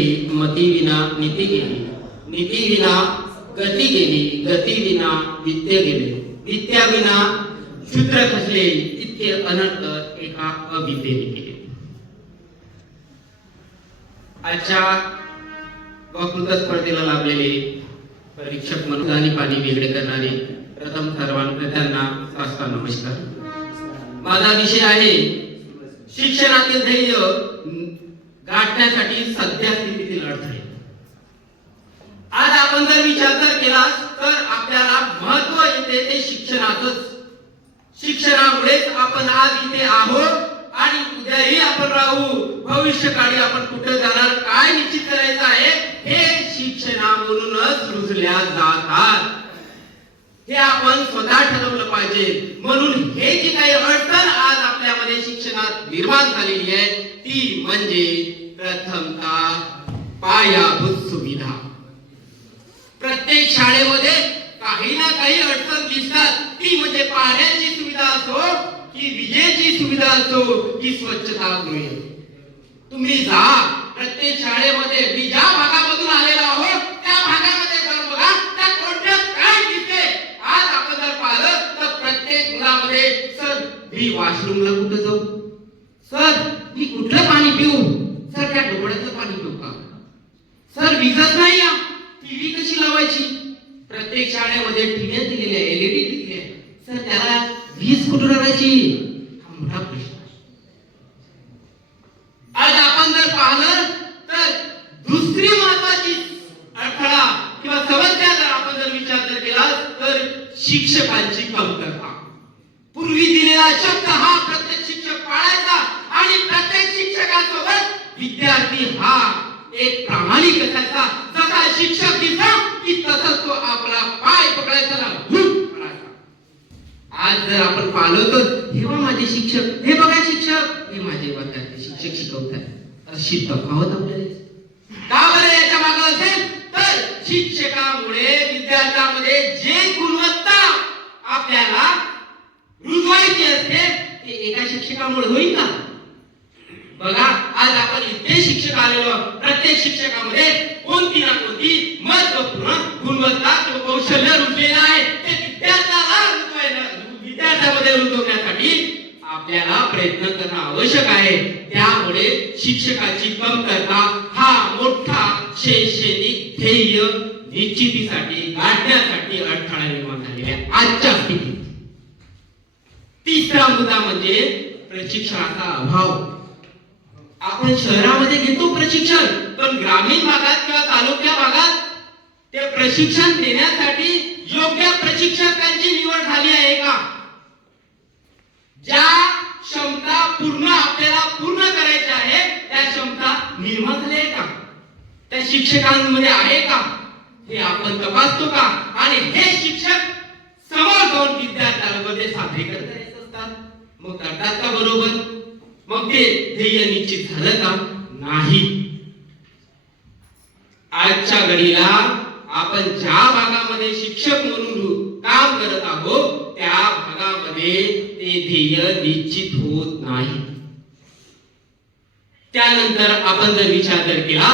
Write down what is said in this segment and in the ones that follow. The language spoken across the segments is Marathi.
गेली, मती विना नीती गेली, नीती विना गती गेली, गती विना विद्या गेले, विद्या विना शूद्र खचले, इतके अनंत एका अविद्येने केले. आजच्या वक्तृत्व स्पर्धेला लाभलेले परीक्षक म्हणून आणि पाणी वेगळे करणारे प्रथम सर्वांना त्यांना साष्टा नमस्कार. माझा विषय आहे शिक्षणातील ध्येय गाठण्यासाठी सध्या स्थितीतील अडथळे. आज आपण जर विचार केला तर आपल्याला महत्व येते ते शिक्षणाचंच. शिक्षणामुळेच आपण आज इथे आहोत आणि उद्याही आपण राहू. भविष्यकाळी आपण कुठे जाणार, काय निश्चित करायचं आहे हे शिक्षणावरूनच रुजल्या जातात. हे आपण स्वतः ठरवलं पाहिजे. म्हणून हे जी काही अडचण आज आपल्यामध्ये शिक्षणात निर्माण झालेली आहे ती म्हणजे प्रथमतः पायाभूत सुविधा. प्रत्येक शाळेमध्ये काही ना काही अडचण दिसतात. ती म्हणजे पाण्याची सुविधा असो की विजेची सुविधा असो की स्वच्छतागृह. तुम्ही जा प्रत्येक शाळेमध्ये, मी ज्या भागामधून आलेलो आहो त्या भागामध्ये जर बघा त्या कोणत्या काय दिसते. आज आपण जर पाहिलं तर प्रत्येक मुलामध्ये सर मी वॉशरूमला कुठं जाऊ, सर मी कुठलं पाणी पिऊ, सर त्या डोळ्याचं पाणी पिऊ का, सर वीजच नाही या टीव्ही कशी लावायची. प्रत्येक शाळेमध्ये टीव्ही दिलेल्या एलईडी दिलेल्या, सर त्याला वीज कुठून आणायची हा मोठा प्रश्न. आज आपण जर पाहिलं तर दुसरी महत्वाची अडथळा किंवा समस्या जर आपण जर विचार केला तर शिक्षकांची कमतरता. पूर्वी दिलेला शब्द हा प्रत्येक शिक्षक पाळायचा आणि प्रत्येक शिक्षकासोबत विद्यार्थी हा एक प्रामाणिक असायचा. जसा शिक्षक दिसला की तसंच तो आपला पाय पकडायचा. आज जर आपण पाहिलं तर हे माझे शिक्षक, हे बघा शिक्षक, हे माझे विद्यार्थी, शिक्षक शिकवतात अशी तफावत आपल्याला का बरं याच्या मागे असेल तर शिक्षकामुळे विद्यार्थ्यांमध्ये जे गुणवत्ता आपल्याला रुजवायची असते ते एका शिक्षकामुळे होईल का. बघा आज आपण इतके शिक्षक आलेलो, प्रत्येक शिक्षकामध्ये कोणती ना कोणती महत्वपूर्ण गुणवत्ता किंवा कौशल्य रुजलेलं आहे. ते विद्यार्थ्यामध्ये रुजवण्यासाठी आपल्याला प्रयत्न करणं आवश्यक आहे. त्यामुळे शिक्षकाची कमतरता हा मोठा शैक्षणिक ध्येय निश्चितीसाठी गाठण्यासाठी अडथळा निर्माण झालेला आहे आजच्या स्थितीत. तिसरा मुद्दा म्हणजे प्रशिक्षणाचा अभाव. आपण शहरामध्ये घेतो प्रशिक्षण, पण ग्रामीण भागात किंवा तालुक्या भागात ते प्रशिक्षण देण्यासाठी योग्य प्रशिक्षकांची निवड झाली आहे का. ज्या क्षमता आपल्याला पूर्ण करायच्या आहे त्या क्षमता निर्माण झाल्या का, त्या शिक्षकांमध्ये आहे का हे आपण तपासतो का. आणि हे शिक्षक समोर जाऊन विद्यार्थ्यांमध्ये सादरीकरण करायचं असतात. मग करतात का बरोबर, मग ते ध्येय निश्चित झालं का नाही. आजच्या घडीला आपण ज्या भागामध्ये शिक्षक म्हणून काम करत आहोत त्या भागामध्ये ते ध्येय निश्चित होत नाही. त्यानंतर आपण जर विचार केला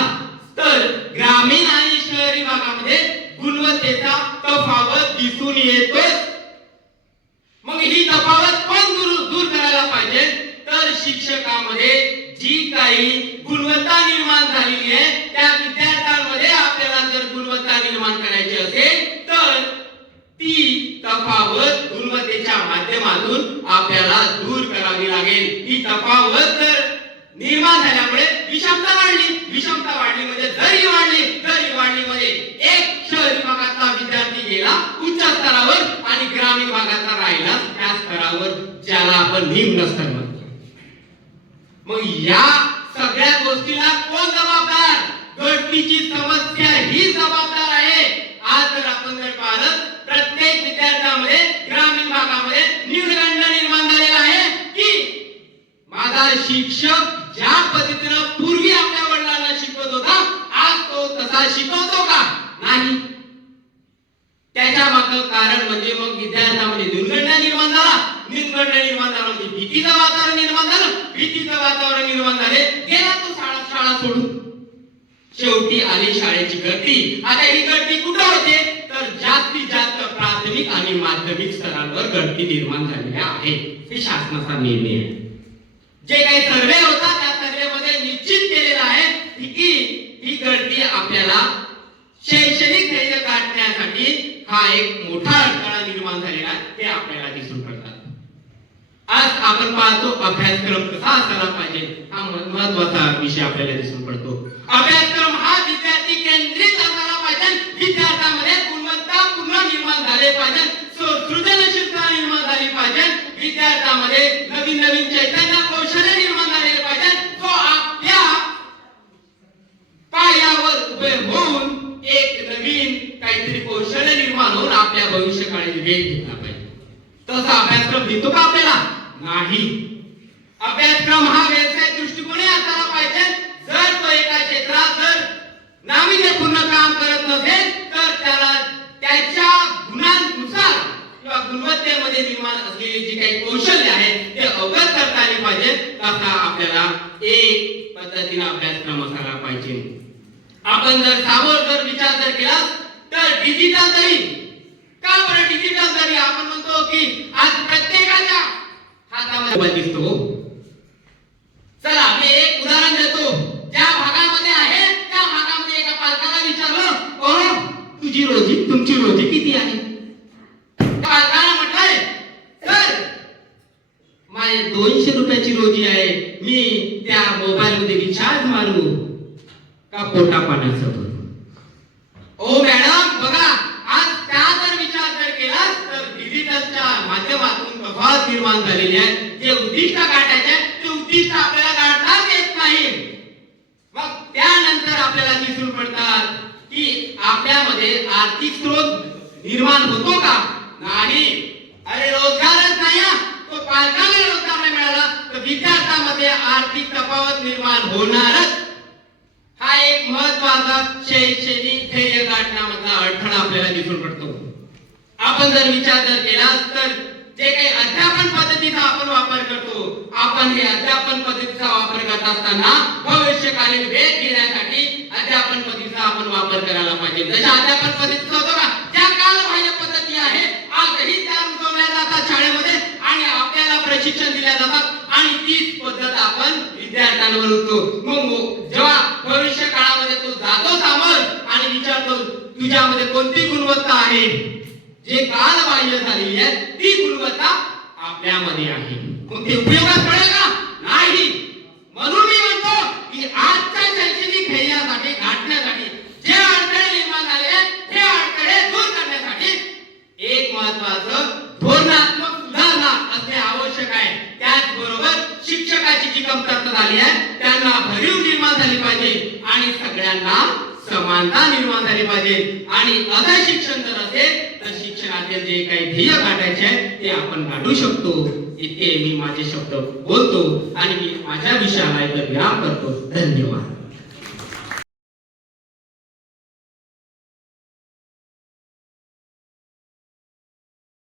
तर ग्रामीण आणि शहरी भागामध्ये गुणवत्तेचा तफावत दिसून येतो. मग ही तफावत कोण दूर करायला पाहिजे तर शिक्षकामध्ये जी काही गुणवत्ता निर्माण झालेली आहे त्या विद्यार्थ्यांमध्ये आपल्याला जर गुणवत्ता निर्माण करायची असेल तर ती तफावत गुणवत्तेच्या माध्यमातून आपल्याला दूर करावी लागेल. ही तफावत जर निर्माण झाल्यामुळे विषमता वाढली म्हणजे जरी वाढली म्हणजे एक शहरी भागातला विद्यार्थी गेला उच्च स्तरावर आणि ग्रामीण भागातला राहिला त्या स्तरावर, ज्याला आपण निम्न स्तर म्हणतो. मग या सगळ्या गोष्टीला कोण जबाबदार, गळतीची समस्या ही जबाबदार आहे. आज जर आपण जर पाहिलं प्रत्येक विद्यार्थ्यामध्ये ग्रामीण भागामध्ये न्यूनगंड निर्माण झालेला आहे की माझा शिक्षक ज्या पद्धतीने पूर्वी आपल्या वडिलांना शिकवत होता आज तो तसा शिकवतो का नाही. त्याच्या मागचं कारण म्हणजे मग विद्यार्थ्यांमध्ये न्यूनगंड निर्माण झाला म्हणजे भीतीचं वातावरण निर्माण झालं. भीतीचं वातावरण निर्माण झाले गेला तो शाळा सोडून. शेवटी आली शाळेची गर्दी. आता ही गर्दी कुठं होते तर जास्तीत जास्त प्राथमिक आणि माध्यमिक स्तरावर गर्दी निर्माण झालेली आहे. हे शासनाचा निर्णय आहे. जे काही सर्वे होता त्या सर्वेमध्ये निश्चित केलेलं आहे की ही गर्दी आपल्याला शैक्षणिक ध्येय गाठण्यासाठी हा एक मोठा अडथळा निर्माण झालेला आहे हे आपल्याला दिसून पडतात. आज आपण पाहतो अभ्यासक्रम कसा असायला पाहिजे हा महत्त्वाचा विषय आपल्याला दिसून पडतो. अभ्यासक्रम हा विद्यार्थी केंद्रित असायला पाहिजे. विद्यार्थ्यांमध्ये गुणवत्तापूर्ण निर्माण झाले पाहिजे. सृजनशीलता निर्माण झाली पाहिजे. विद्यार्थ्यांमध्ये नवीन नवीन चैतन्य कौशल्य निर्माण झाले पाहिजे. तो आपल्या पायावर उभे होऊन एक नवीन काहीतरी कौशल्य निर्माण होऊन आपल्या भविष्यकाळी वेग घेतला पाहिजे. तसा अभ्यासक्रम देतो का आपल्याला? नाही. अभ्यासक्रम हा व्यवसाय दृष्टिकोने असायला पाहिजे. जर तो एका क्षेत्रात जर नाविन्यपूर्ण काम करत नसेल तर त्याला त्याच्या गुणांनुसार किंवा गुणवत्तेमध्ये निर्माण असलेली जी काही कौशल्य आहे ते अवगत करता आले पाहिजे. तसा आपल्याला एक पद्धतीने अभ्यासक्रम असायला पाहिजे. आपण जर सामोर विचार जर केला तर डिजिटल तरी का बरं डिजिटल तरी आपण म्हणतो की आज प्रत्येकाच्या हातामध्ये मोबाईल दिसतो. चला मी एक उदाहरण देतो. ज्या भागामध्ये आहे त्या भागामध्ये एका पालकाला विचारलं ओह तुमची रोजी किती आहे? पालकाला म्हटलंय सर माझी 200 रुपयाची रोजी आहे. मी त्या मोबाईल मध्ये रिचार्ज मारू का पोटा पाण्याचं भरू? ओ मॅडम बघा आज त्या जर विचार जर केला तर डिजिटलच्या माध्यमातून तफावत निर्माण झालेली आहे. जे उद्दिष्ट गाठायचे ते उद्दिष्ट आपल्याला गाठताच येत नाही. मग त्यानंतर आपल्याला दिसून पडतात की आपल्यामध्ये आर्थिक स्रोत निर्माण होतो का? नाही. अरे रोजगारच नाही. तो पालकाला रोजगार नाही मिळाला तर विद्यार्थ्यांमध्ये आर्थिक तफावत निर्माण होणारच. हा एक महत्त्वाचा शैक्षणिक ध्येय गाठण्यामधला अडथळा आपल्याला दिसून पडतो. आपण जर विचार जर केला तर जे काही अध्यापन पद्धतीचा आपण वापर करतो आपण हे अध्यापन पद्धतीचा वापर करत असताना भविष्यकालीन वेध घेण्यासाठी अध्यापन पद्धतीचा आपण वापर करायला पाहिजे. जशा अध्यापन पद्धतीचा होतो का ज्या कालबाह्य पद्धती आहे आजही त्या रुजवल्या जातात शाळेमध्ये आणि आपल्याला प्रशिक्षण दिल्या जातात आणि तीच पद्धत आपण विद्यार्थ्यांवर होतो. मग जेव्हा भविष्य काळामध्ये तो जातो समोर आणि विचारतो तुझ्यामध्ये कोणती गुणवत्ता आहे जे कालबाह्य झालेली आहे ती गुणवत्ता आपल्यामध्ये आहे. मग ते उपयोगात पडेल का? नाही. म्हणून मी म्हणतो की आजच्या शैक्षणिक ध्येयासाठी गाठण्यासाठी जे अडथळे निर्माण झाले आहेत हे अडथळे दूर करण्यासाठी एक महत्त्वाचं धोरणात्मक सुधारणा असणे आवश्यक आहे. त्याचबरोबर शिक्षकाची जी कमतरता झाली आहे त्यांना भरीव निर्माण झाली पाहिजे आणि सगळ्यांना समानता निर्माण झाली पाहिजे. आणि असं शिक्षण जर असेल तर शिक्षणातील जे काही ध्येय गाठायचे आहे ते आपण गाठू शकतो. इथे मी माझे शब्द बोलतो आणि मी माझ्या विषयाला इथं विराम करतो. धन्यवाद.